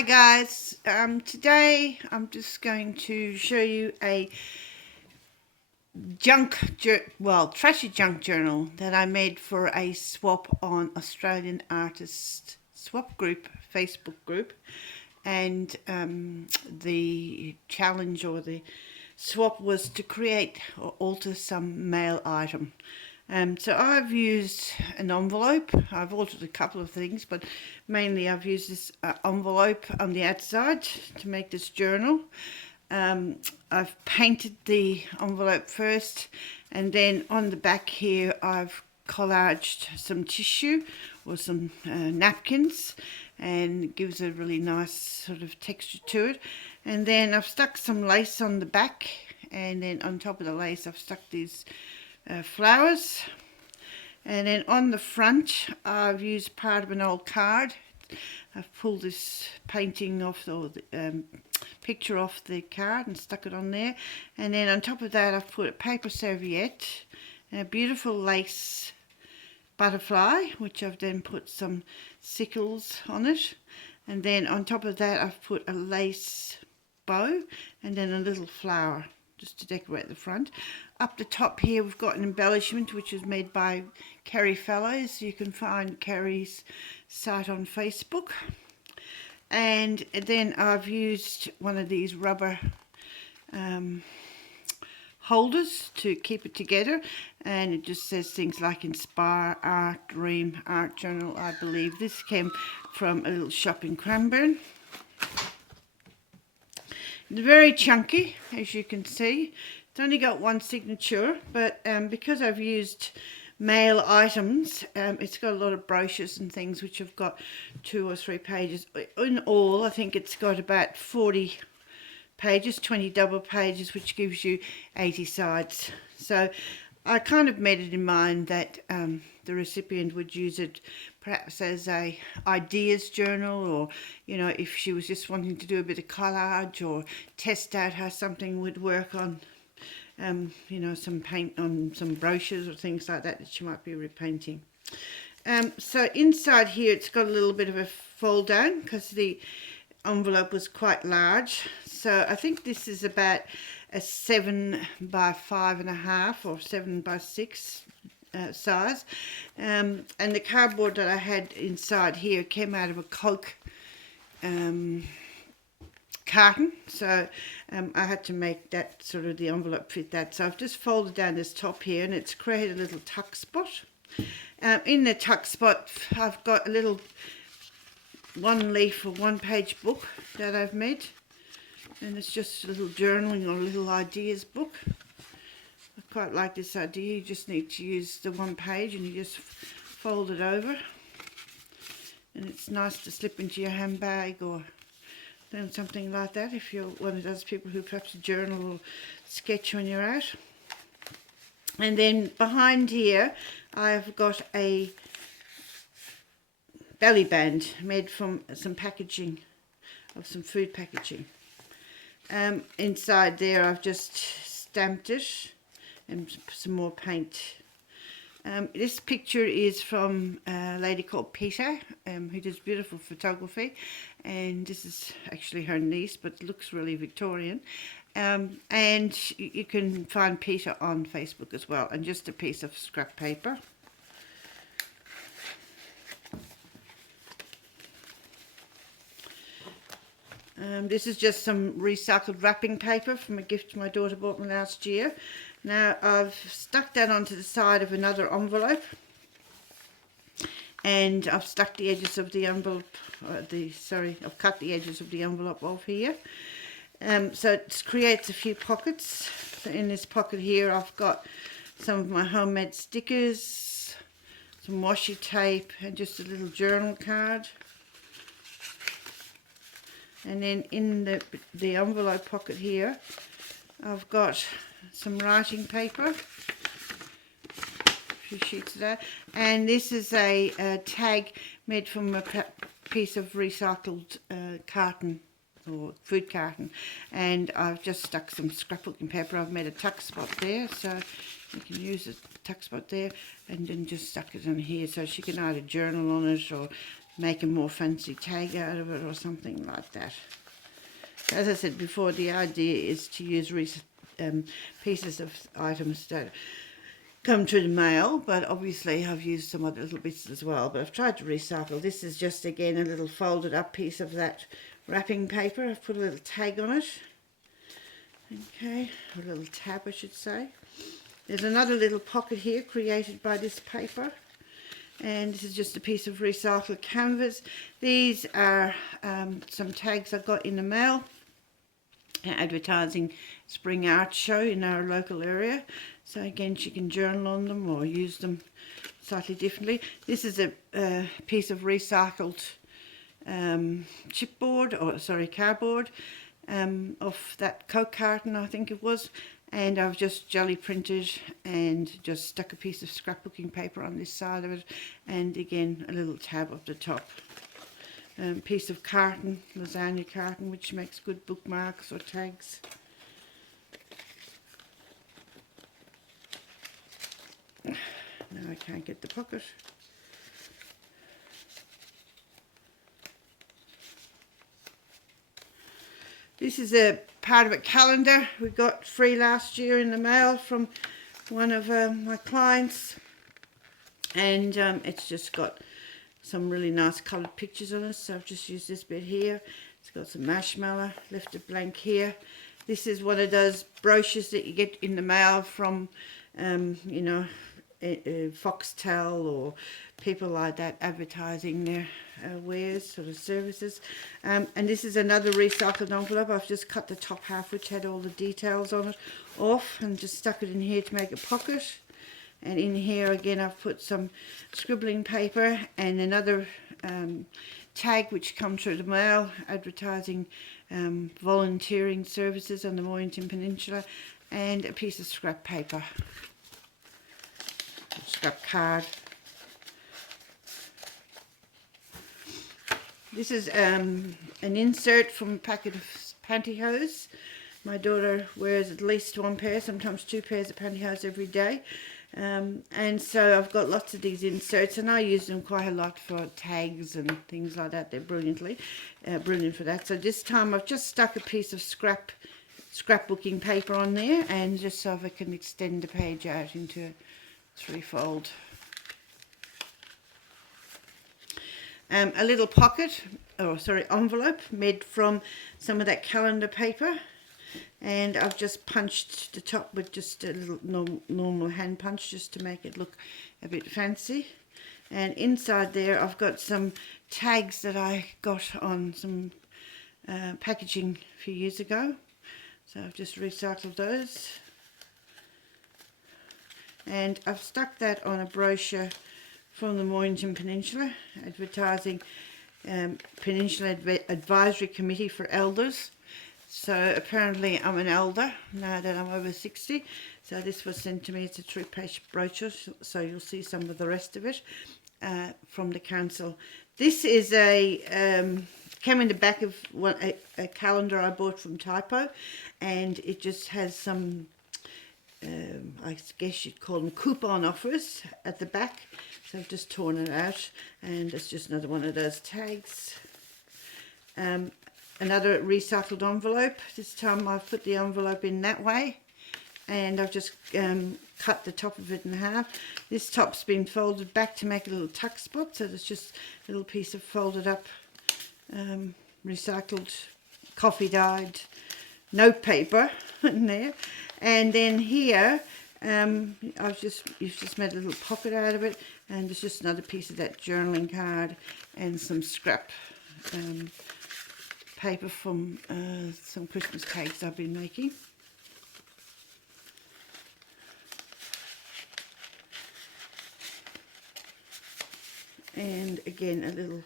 Hi guys, today I'm just going to show you a trashy junk journal that I made for a swap on Australian Artist Swap Group, Facebook group, and the challenge or the swap was to create or alter some mail item. So I've used an envelope. I've altered a couple of things, but mainly I've used this envelope on the outside to make this journal. I've painted the envelope first, and then on the back here I've collaged some tissue or some napkins, and it gives a really nice sort of texture to it. And then I've stuck some lace on the back, and then on top of the lace I've stuck these flowers. And then on the front I've used part of an old card. I've pulled this painting off the picture off the card and stuck it on there. And then on top of that I've put a paper serviette and a beautiful lace butterfly, which I've then put some sickles on it. And then on top of that I've put a lace bow and then a little flower just to decorate the front. Up the top here we've got an embellishment which was made by Kerry Fellows. You can find Kerry's site on Facebook. And then I've used one of these rubber holders to keep it together, and it just says things like Inspire Art, Dream Art Journal, I believe. This came from a little shop in Cranbourne. It's very chunky, as you can see. It's only got one signature, but because I've used mail items, it's got a lot of brochures and things which have got 2 or 3 pages. In all, I think it's got about 40 pages, 20 double pages, which gives you 80 sides. So I kind of made it in mind that the recipient would use it perhaps as a ideas journal, or if she was just wanting to do a bit of collage or test out how something would work on some paint on some brochures or things like that she might be repainting. So inside here it's got a little bit of a fold down because the envelope was quite large. So I think this is about a 7 by 5.5 or 7 by 6 size, and the cardboard that I had inside here came out of a Coke carton, so I had to make that sort of the envelope fit that. So I've just folded down this top here, and it's created a little tuck spot. In the tuck spot I've got a little 1 leaf or 1 page book that I've made, and it's just a little journaling or a little ideas book. I quite like this idea. You just need to use the 1 page and you just fold it over, and it's nice to slip into your handbag or something like that if you're one of those people who perhaps journal or sketch when you're out. And then behind here I've got a belly band made from some packaging, of some food packaging. Inside there I've just stamped it and some more paint. This picture is from a lady called Peter, who does beautiful photography, and this is actually her niece, but it looks really Victorian. And you can find Peter on Facebook as well, and just a piece of scrap paper. This is just some recycled wrapping paper from a gift my daughter bought me last year. Now I've stuck that onto the side of another envelope, and I've stuck the edges of the envelope, I've cut the edges of the envelope off here. So it creates a few pockets. So in this pocket here I've got some of my homemade stickers, some washi tape, and just a little journal card. And then in the envelope pocket here I've got some writing paper, a few sheets of that, and this is a tag made from a piece of recycled carton or food carton, and I've just stuck some scrapbooking paper. I've made a tuck spot there, so you can use a tuck spot there, and then just stuck it in here so she can either journal on it or make a more fancy tag out of it or something like that. As I said before, the idea is to use pieces of items that come through the mail, but obviously I've used some other little bits as well, but I've tried to recycle. This is just, again, a little folded up piece of that wrapping paper. I've put a little tag on it. Okay, a little tab, I should say. There's another little pocket here created by this paper, and this is just a piece of recycled canvas. These are some tags I got in the mail advertising spring art show in our local area, so again she can journal on them or use them slightly differently. This is a piece of recycled chipboard, or sorry, cardboard, of that Coke carton, I think it was, and I've just jelly printed and just stuck a piece of scrapbooking paper on this side of it, and again a little tab up the top. Piece of carton, lasagna carton, which makes good bookmarks or tags. Now I can't get the pocket. This is a part of a calendar we got free last year in the mail from one of my clients, and it's just got some really nice coloured pictures on it, so I've just used this bit here. It's got some marshmallow, left it blank here. This is one of those brochures that you get in the mail from, you know, Foxtel or people like that advertising their wares, sort of services. And this is another recycled envelope. I've just cut the top half, which had all the details on it, off, and just stuck it in here to make a pocket. And in here again I've put some scribbling paper and another tag which comes through the mail advertising volunteering services on the Mornington Peninsula, and a piece of scrap paper, scrap card. This is an insert from a packet of pantyhose. My wears at least one pair, sometimes two pairs of pantyhose every day. And so I've got lots of these inserts, and I use them quite a lot for tags and things like that. They're brilliant for that. So this time I've just stuck a piece of scrapbooking paper on there, and just so I can extend the page out into a threefold. A little pocket, or sorry, envelope made from some of that calendar paper. And I've just punched the top with just a little normal hand punch, just to make it look a bit fancy. And inside there I've got some tags that I got on some packaging a few years ago, so I've just recycled those. And I've stuck that on a brochure from the Mornington Peninsula advertising Peninsula Advisory Committee for Elders. So apparently I'm an elder now that I'm over 60. So this was sent to me. It's a 3-page brochure, so you'll see some of the rest of it from the council. This is came in the back of a calendar I bought from Typo, and it just has some, I guess you'd call them coupon offers at the back. So I've just torn it out, and it's just another one of those tags. Another recycled envelope. This time I've put the envelope in that way, and I've just cut the top of it in half. This top's been folded back to make a little tuck spot, so there's just a little piece of folded up recycled coffee dyed note paper in there. And then here you've just made a little pocket out of it, and there's just another piece of that journaling card and some scrap paper from some Christmas cakes I've been making. And again a little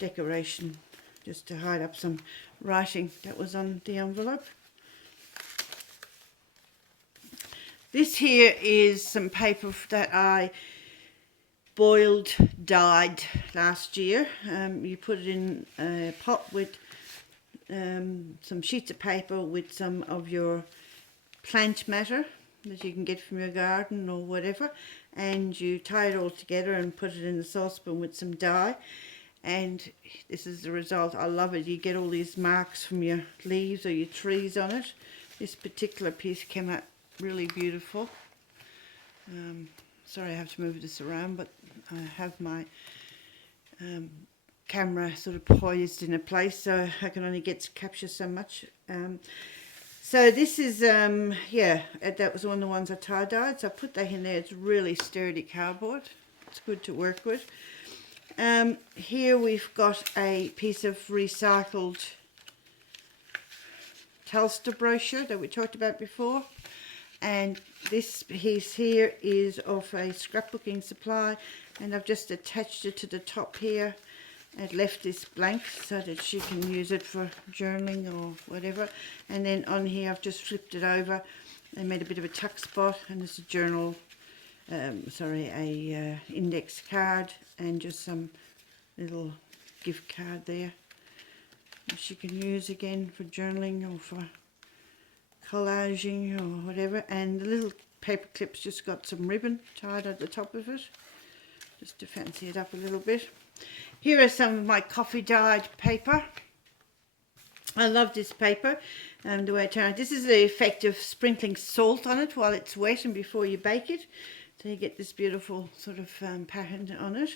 decoration just to hide up some writing that was on the envelope. This here is some paper that I boiled, dyed last year. You put it in a pot with some sheets of paper with some of your plant matter, that you can get from your garden or whatever, and you tie it all together and put it in the saucepan with some dye, and this is the result. I love it. You get all these marks from your leaves or your trees on it. This particular piece came out really beautiful. Sorry I have to move this around, but I have my camera sort of poised in a place, so I can only get to capture so much. So this is, yeah, that was one of the ones I tie-dyed, so I put that in there. It's really sturdy cardboard. It's good to work with. Here we've got a piece of recycled Telstar brochure that we talked about before, and this piece here is of a scrapbooking supply, and I've just attached it to the top here and left this blank so that she can use it for journaling or whatever. And then on here I've just flipped it over and made a bit of a tuck spot, and it's a journal, index card, and just some little gift card there she can use again for journaling or for collaging or whatever. And the little paper clip's just got some ribbon tied at the top of it, just to fancy it up a little bit. Here are some of my coffee dyed paper. I love this paper, the way it turned out. This is the effect of sprinkling salt on it while it's wet and before you bake it, so you get this beautiful sort of pattern on it.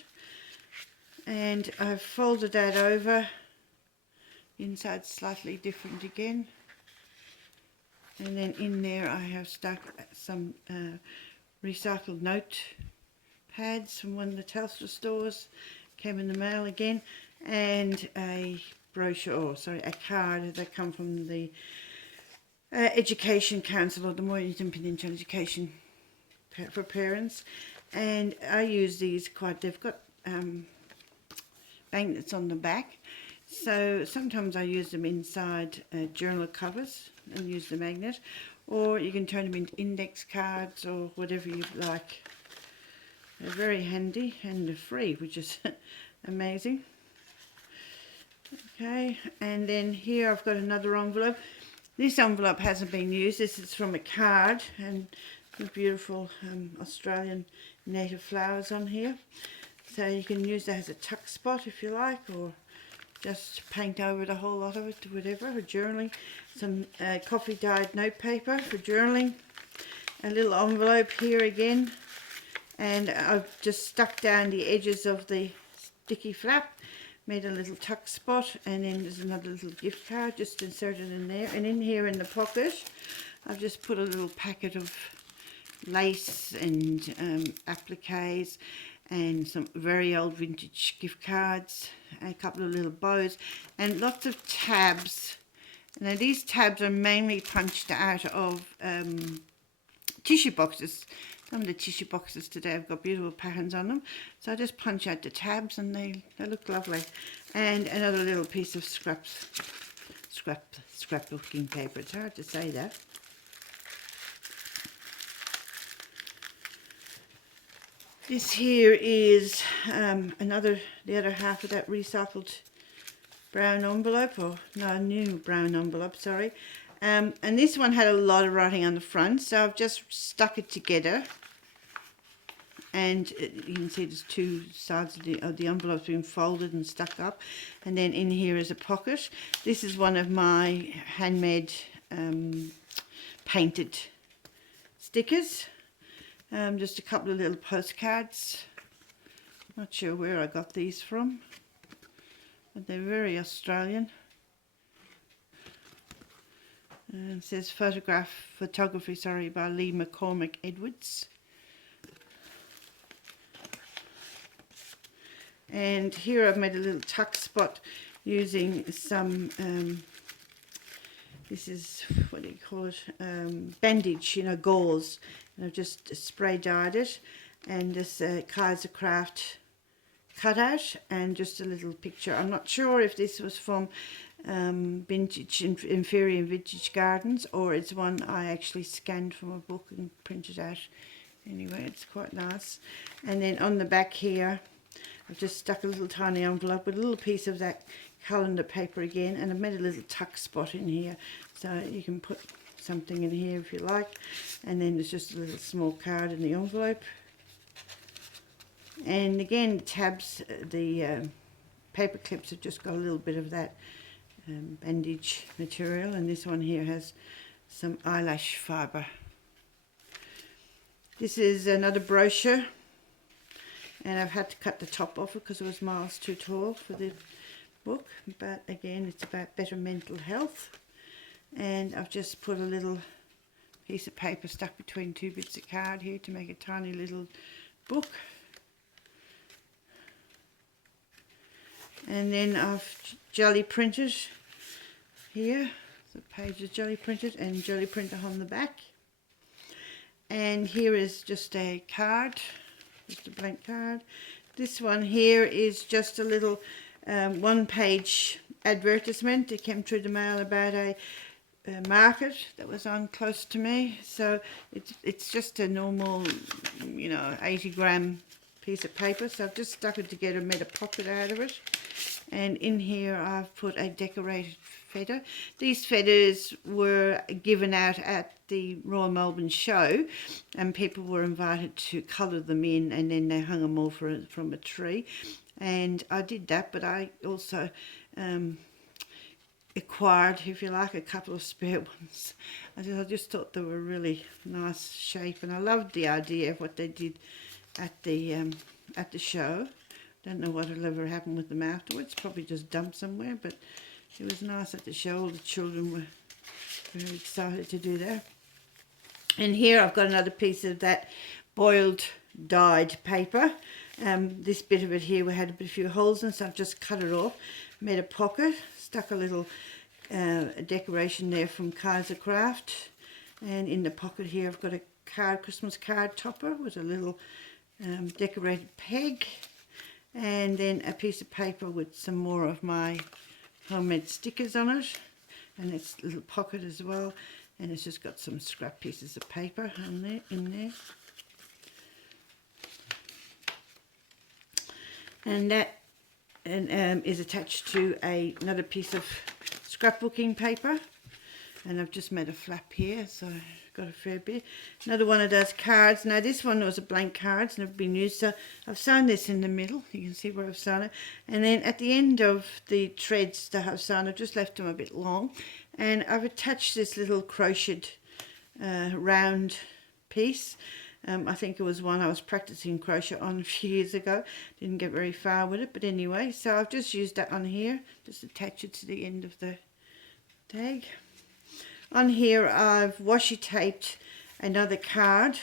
And I've folded that over. Inside slightly different again, and then in there I have stuck some recycled note pads from one of the Telstar stores, came in the mail again, and a brochure, a card that come from the Education Council, or the Mornington Peninsula Education for Parents. And I use these quite, they've got magnets on the back. So sometimes I use them inside journal covers and use the magnet, or you can turn them into index cards or whatever you like. They're very handy and they're free, which is amazing. Okay, and then here I've got another envelope. This envelope hasn't been used. This is from a card, and the beautiful Australian native flowers on here. So you can use that as a tuck spot if you like, or just paint over the whole lot of it, whatever, for journaling. Some coffee dyed note paper for journaling. A little envelope here again. And I've just stuck down the edges of the sticky flap, made a little tuck spot, and then there's another little gift card just inserted in there. And in here in the pocket, I've just put a little packet of lace and appliques, and some very old vintage gift cards, and a couple of little bows, and lots of tabs. Now these tabs are mainly punched out of tissue boxes. Some of the tissue boxes today have got beautiful patterns on them, so I just punch out the tabs and they look lovely. And another little piece of scrapbooking paper. It's hard to say that. This here is the other half of that recycled brown envelope, or no, new brown envelope, sorry. And this one had a lot of writing on the front, so I've just stuck it together. And you can see there's two sides of the envelope being folded and stuck up. And then in here is a pocket. This is one of my handmade painted stickers. Just a couple of little postcards. Not sure where I got these from, but they're very Australian. And it says photography by Lee McCormick Edwards. And here I've made a little tuck spot using some, this is, what do you call it, bandage, gauze. And I've just spray dyed it, and this Kaiser Craft cutout, and just a little picture. I'm not sure if this was from Inferior Vintage Gardens, or it's one I actually scanned from a book and printed out. Anyway, it's quite nice. And then on the back here, I've just stuck a little tiny envelope with a little piece of that calendar paper again, and I've made a little tuck spot in here, so you can put something in here if you like. And then there's just a little small card in the envelope. And again, tabs, the paper clips have just got a little bit of that bandage material, and this one here has some eyelash fibre. This is another brochure, and I've had to cut the top off it because it was miles too tall for the book, but again it's about better mental health. And I've just put a little piece of paper stuck between two bits of card here to make a tiny little book. And then I've jelly printed here, the page is jelly printed and jelly printer on the back. And here is just a card, just a blank card. This one here is just a little one-page advertisement that came through the mail about a market that was on close to me. So it's just a normal, 80-gram piece of paper. So I've just stuck it together and made a pocket out of it. And in here I've put a decorated feather. These feathers were given out at the Royal Melbourne show, and people were invited to colour them in, and then they hung them all from a tree. And I did that, but I also acquired, if you like, a couple of spare ones. I just thought they were really nice shape, and I loved the idea of what they did at the show. Don't know what will ever happen with them afterwards, probably just dumped somewhere, but it was nice at the show. All the children were very excited to do that. And here I've got another piece of that boiled dyed paper. This bit of it here we had a few holes in, so I've just cut it off, made a pocket, stuck a little decoration there from Kaiser Craft, and in the pocket here I've got a Christmas card topper with a little decorated peg, and then a piece of paper with some more of my homemade stickers on it, and it's a little pocket as well, and it's just got some scrap pieces of paper in there. And that is attached to another piece of scrapbooking paper, and I've just made a flap here, so I've got a fair bit. Another one of those cards. Now this one was a blank card, it's never been used, so I've sewn this in the middle. You can see where I've sewn it, and then at the end of the threads that I've sewn, I've just left them a bit long, and I've attached this little crocheted round piece. I think it was one I was practicing crochet on a few years ago. Didn't get very far with it, but anyway, so I've just used that on here, just attach it to the end of the tag. On here I've washi taped another card,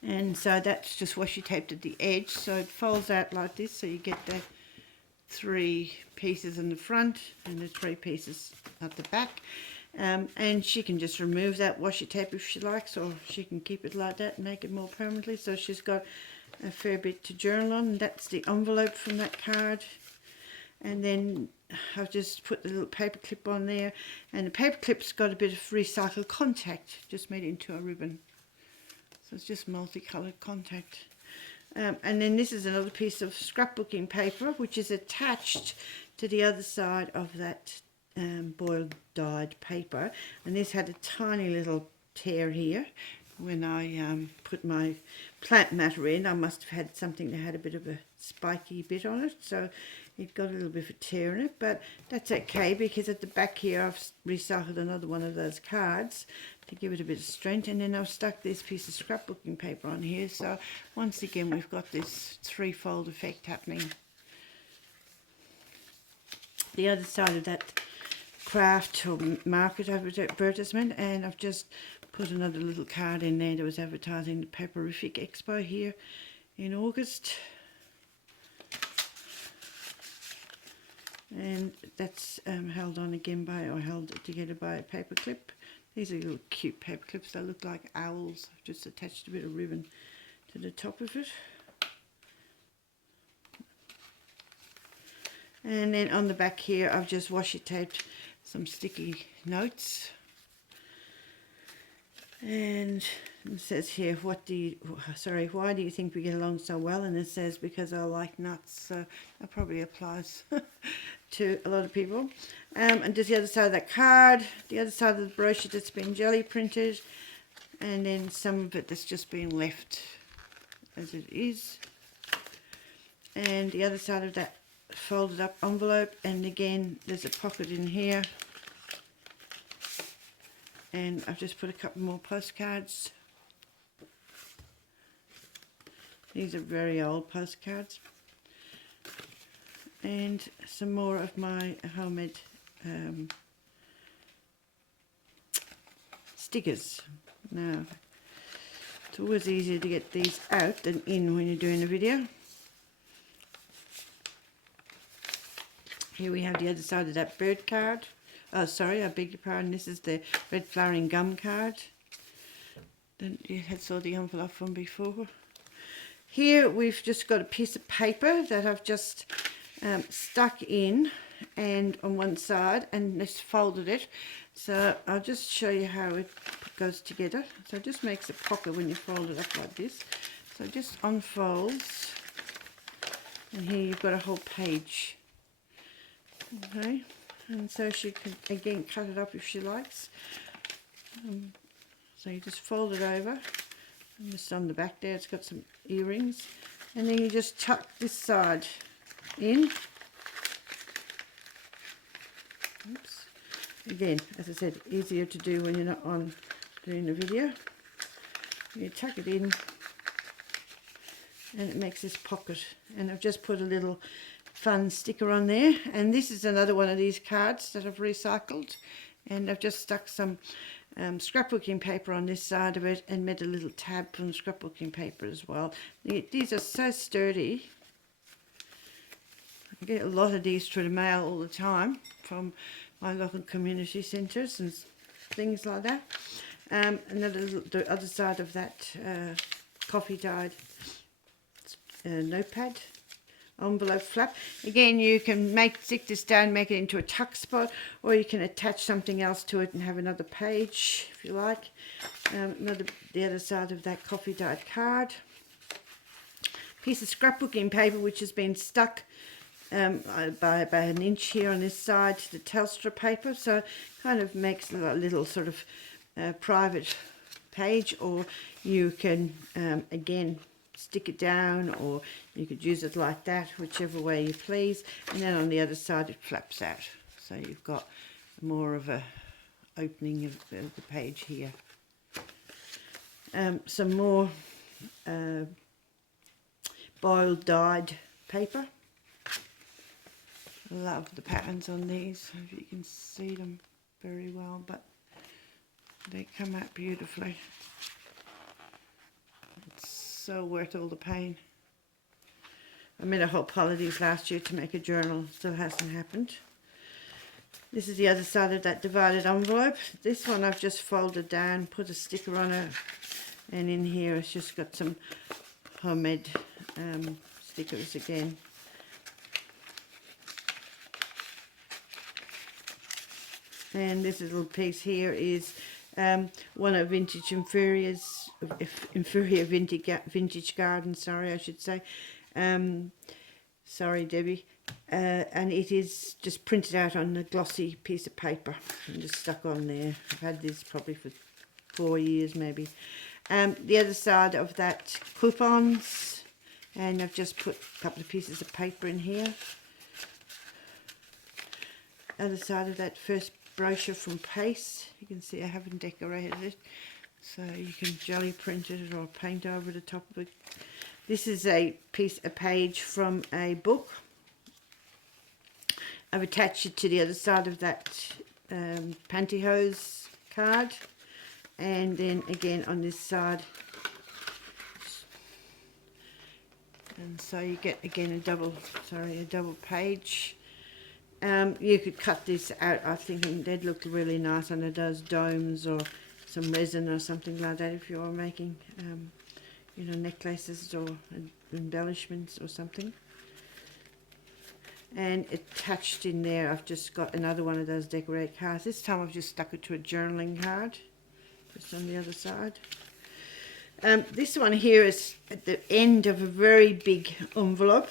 and so that's just washi taped at the edge, so it folds out like this, so you get the 3 pieces in the front and the 3 pieces at the back. And she can just remove that washi tape if she likes, or she can keep it like that and make it more permanently. So she's got a fair bit to journal on, and that's the envelope from that card. And then I've just put the little paper clip on there, and the paper clip's got a bit of recycled contact, just made it into a ribbon. So it's just multicoloured contact. And then this is another piece of scrapbooking paper, which is attached to the other side of that boiled dyed paper, and this had a tiny little tear here. When I put my plant matter in, I must have had something that had a bit of a spiky bit on it, so it got a little bit of a tear in it, but that's okay, because at the back here I've recycled another one of those cards to give it a bit of strength, and then I've stuck this piece of scrapbooking paper on here, so once again we've got this 3-fold effect happening. The other side of that craft or market advertisement, and I've just put another little card in there that was advertising the Paperific Expo here in August, and that's held on again by, or held together by a paper clip. These are little cute paper clips, they look like owls. I've just attached a bit of ribbon to the top of it. And then on the back here I've just washi taped some sticky notes, And it says here, why do you think we get along so well? And it says, because I like nuts. So that probably applies to a lot of people. And just the other side of that card, the other side of the brochure that's been jelly printed, and then some of it that's just been left as it is. And the other side of that folded up envelope, and again there's a pocket in here. And I've just put a couple more postcards. These are very old postcards. And some more of my homemade stickers. Now, it's always easier to get these out than in when you're doing a video. Here we have the other side of that bird card. Oh, sorry, I beg your pardon. This is the red flowering gum card. Then you had saw the envelope from before. Here we've just got a piece of paper that I've just stuck in and on one side and just folded it. So I'll just show you how it goes together. So it just makes a pocket when you fold it up like this. So it just unfolds, and here you've got a whole page. Okay, and so she can again cut it up if she likes. So you just fold it over, and just on the back there it's got some earrings, and then you just tuck this side in. Oops. Again, as I said, easier to do when you're not on doing a video. You tuck it in, and it makes this pocket. And I've just put a little fun sticker on there, and this is another one of these cards that I've recycled, and I've just stuck some scrapbooking paper on this side of it and made a little tab from the scrapbooking paper as well. These are so sturdy. I get a lot of these through the mail all the time from my local community centres and things like that. And then the other side of that coffee dyed notepad envelope flap. Again, you can stick this down, make it into a tuck spot, or you can attach something else to it and have another page if you like. The other side of that coffee dyed card. Piece of scrapbooking paper which has been stuck by about an inch here on this side to the Telstra paper, so it kind of makes a little sort of private page, or you can again stick it down, or you could use it like that, whichever way you please. And then on the other side it flaps out, so you've got more of a opening of the page here. Some more boiled dyed paper. I love the patterns on these. I don't know if you can see them very well, but they come out beautifully. It's so worth all the pain. I made a whole pile of these last year to make a journal. Still hasn't happened. This is the other side of that divided envelope. This one I've just folded down, put a sticker on it, and in here it's just got some homemade stickers again. And this little piece here is one of Vintage Inferior Vintage Garden, sorry, I should say. Sorry, Debbie. And it is just printed out on a glossy piece of paper and just stuck on there. I've had this probably for 4 years maybe. The other side of that, coupons, and I've just put a couple of pieces of paper in here. Other side of that first brochure from Pace, you can see I haven't decorated it, so you can jelly print it or paint over the top of it. This is a page from a book. I've attached it to the other side of that pantyhose card, and then again on this side, and so you get again a double page. You could cut this out, I think they'd look really nice under those domes or some resin or something like that if you're making you know, necklaces or embellishments or something. And attached in there I've just got another one of those decorate cards. This time I've just stuck it to a journaling card. just on the other side. This one here is at the end of a very big envelope.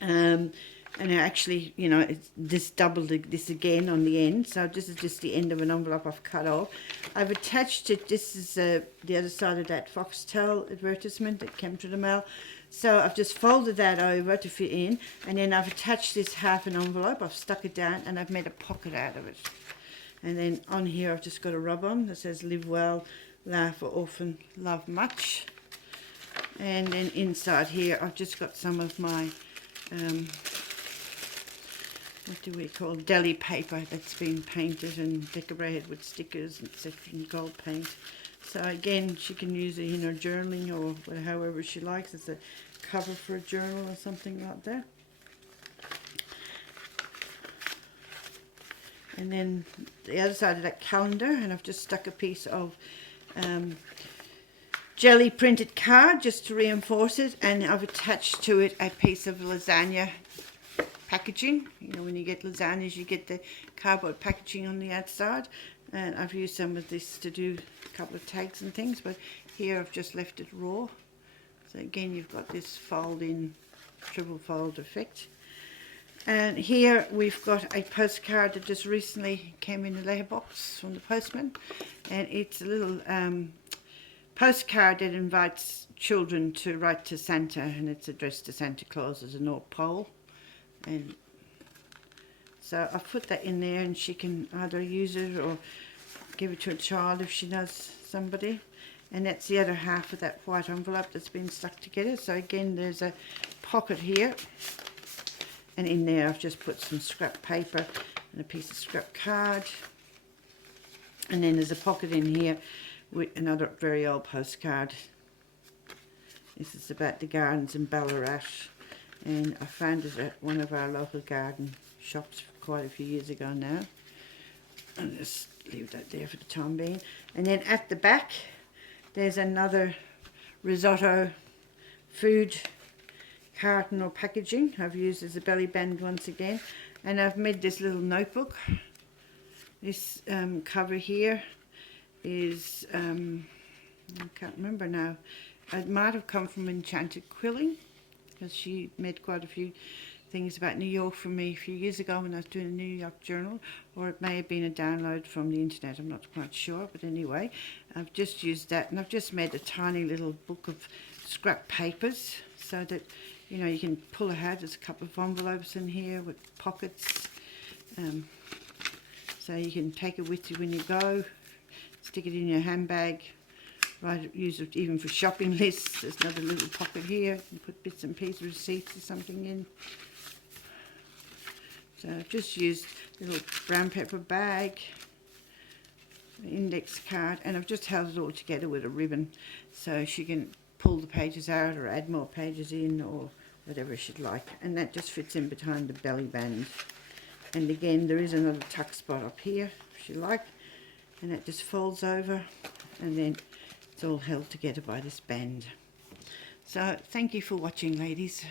And I actually, you know, it's just doubled this again on the end. So this is just the end of an envelope I've cut off. I've attached it, this is the other side of that Foxtel advertisement that came through the mail. So I've just folded that over to fit in, and then I've attached this half an envelope, I've stuck it down, and I've made a pocket out of it. And then on here I've just got a rub-on that says live well, laugh often, love much. And then inside here I've just got some of my what do we call deli paper that's been painted and decorated with stickers and set in gold paint. So again, she can use it in her journaling or however she likes. It's a cover for a journal or something like that. And then the other side of that calendar, and I've just stuck a piece of jelly printed card just to reinforce it, and I've attached to it a piece of lasagna packaging. You know, when you get lasagnas, you get the cardboard packaging on the outside, and I've used some of this to do a couple of tags and things, but here I've just left it raw. So again, you've got this fold in, triple fold effect. And here we've got a postcard that just recently came in the letterbox from the postman, and it's a little postcard that invites children to write to Santa, and it's addressed to Santa Claus as a North Pole. And so I've put that in there, and she can either use it or give it to a child if she knows somebody. And that's the other half of that white envelope that's been stuck together. So again, there's a pocket here, and in there I've just put some scrap paper and a piece of scrap card. And then there's a pocket in here with another very old postcard. This is about the gardens in Ballarat, and I found it at one of our local garden shops quite a few years ago now. I'll just leave that there for the time being. And then at the back there's another risotto food carton or packaging I've used as a belly band once again, and I've made this little notebook. This cover here is I can't remember now, it might have come from Enchanted Quilling, because she made quite a few things about New York for me a few years ago when I was doing a New York journal, or it may have been a download from the internet, I'm not quite sure. But anyway, I've just used that, and I've just made a tiny little book of scrap papers so that, you know, you can pull ahead. There's a couple of envelopes in here with pockets, so you can take it with you when you go, stick it in your handbag, use it even for shopping lists. There's another little pocket here, you can put bits and pieces, receipts or something in. So I've just used a little brown paper bag, an index card, and I've just held it all together with a ribbon so she can pull the pages out or add more pages in or whatever she'd like. And that just fits in behind the belly band. And again, there is another tuck spot up here if you like, and that just folds over, and then it's all held together by this band. So thank you for watching, ladies.